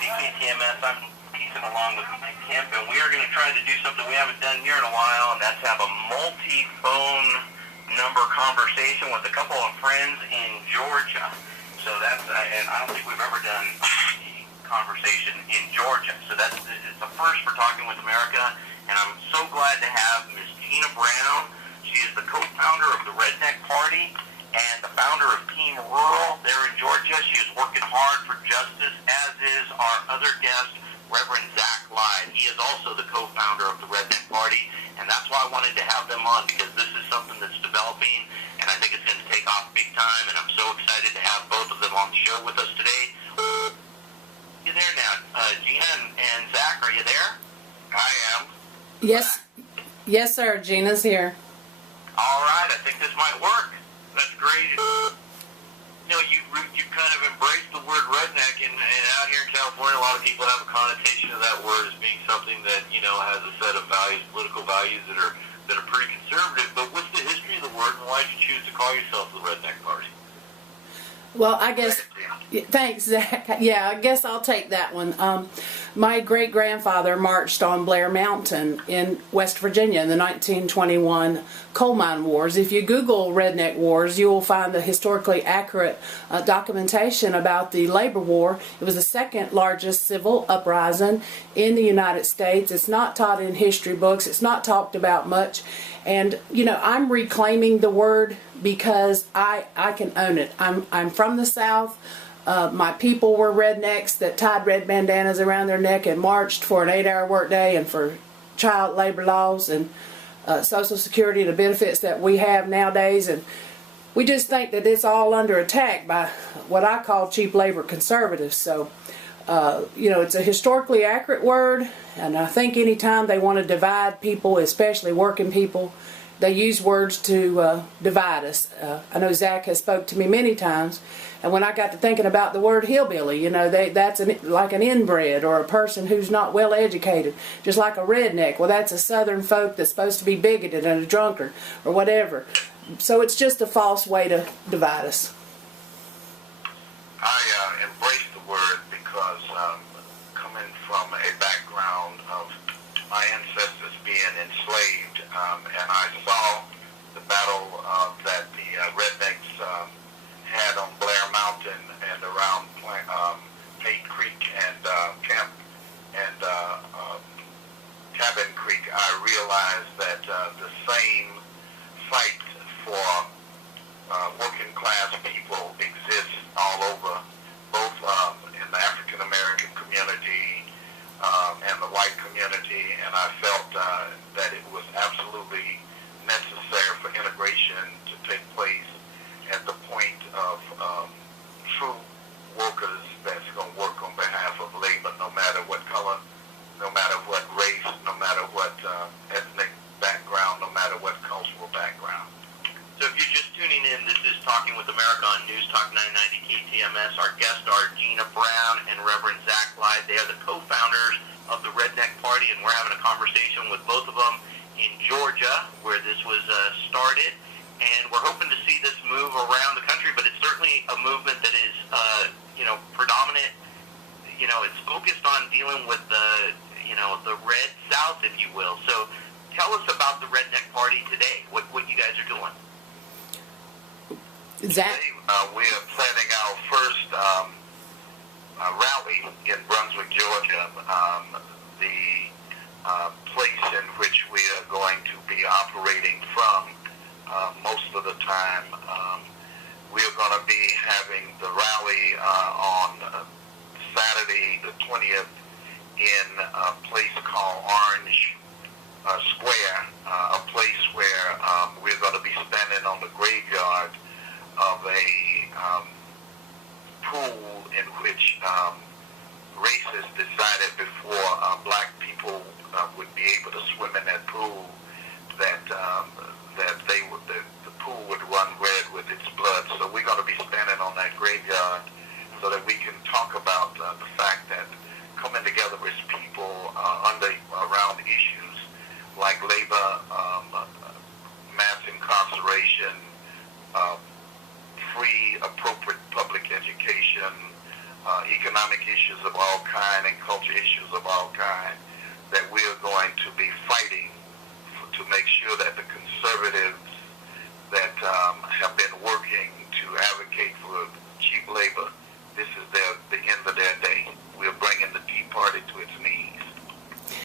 KTMS. I'm piecing along with Mike Kemp, and we are going to try to do something we haven't done here in a while, and that's have a multi-phone number conversation with a couple of friends in Georgia. So that's, and I don't think we've ever done a conversation in Georgia. So it's a first for Talking with America, and I'm so glad to have Miss Jeana Brown. She is the co-founder of the Redneck Party and the founder of Team Rural there in Georgia. She is working hard for justice, as is our other guest, Reverend Zack. He is also the co-founder of the Redneck Party, and that's why I wanted to have them on, because this is something that's developing, and I think it's going to take off big time, and I'm so excited to have both of them on the show with us today. You there now? Jeana and Zack, are you there? I am. Yes, yes, sir. Gina's here. All right, I think this might work. That's great. You know, you kind of embraced the word redneck, and out here in California, a lot of people have a connotation of that word as being something that, you know, has a set of values, political values that are pretty conservative. But what's the history of the word, and why did you choose to call yourself the Redneck Party? Well, I guess, thanks, Zach. Yeah, I guess I'll take that one. My great-grandfather marched on Blair Mountain in West Virginia in the 1921 coal mine wars. If you Google Redneck Wars, you will find the historically accurate documentation about the labor war. It was the second largest civil uprising in the United States. It's not taught in history books. It's not talked about much. And, you know, I'm reclaiming the word because I can own it. I'm from the South. My people were rednecks that tied red bandanas around their neck and marched for an 8-hour workday and for child labor laws and Social Security, the benefits that we have nowadays. And we just think that it's all under attack by what I call cheap labor conservatives. So, you know, it's a historically accurate word, and I think anytime they want to divide people, especially working people, they use words to divide us. I know Zach has spoke to me many times, and when I got to thinking about the word hillbilly, you know, that's like an inbred or a person who's not well educated, just like a redneck. Well, that's a southern folk that's supposed to be bigoted and a drunkard or whatever. So it's just a false way to divide us. I embrace the word because coming from a background of my ancestors being enslaved, and I saw the battle that the rednecks had on Blair Mountain and around Pate Creek and Camp and Cabin Creek, I realized that the same fight for working class people exists all over, both in the African American community and the white community, and I felt that it was absolutely necessary for integration to take place at the point of true workers that's going to work on behalf of labor, no matter what color, no matter what race, no matter what ethnic background, no matter what cultural background. So if you're just tuning in, this is Talking with America on News Talk 990 KTMS. Our guests are Jeana Brown and Reverend Zack. They are the co-founders of the Redneck Party, and we're having a conversation with both of them in Georgia, where this was started. And we're hoping to see this move around the country, but it's certainly a movement that is, you know, predominant. You know, it's focused on dealing with the, you know, the red South, if you will. So tell us about the Redneck Party today, what you guys are doing. Zach? Today, we are planning our first rally in Brunswick, Georgia. The place in which we are going to be operating from most of the time. We are going to be having the rally on Saturday the 20th in a place called Orange Square, a place where we're going to be standing on the graveyard of a pool in which racists decided before black people would be able to swim in that pool that the pool would run red with its blood. So we're going to be standing on that graveyard so that we can talk about the fact that coming together as people around issues like labor, mass incarceration, free, appropriate public education, economic issues of all kind and culture issues of all kind, that we are going to be fighting to make sure that the conservative